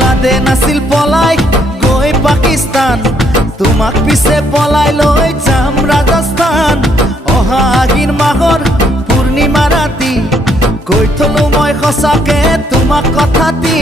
লাদে নাছিল পলাই গৈ পাকিস্তান তোমাক পিছে পলাই লৈ যাম ৰাজস্থান অহা আহিন মাহৰ পূৰ্ণিমা ৰাতি কৈ থলো মই সঁচাকে তোমাক কথাতি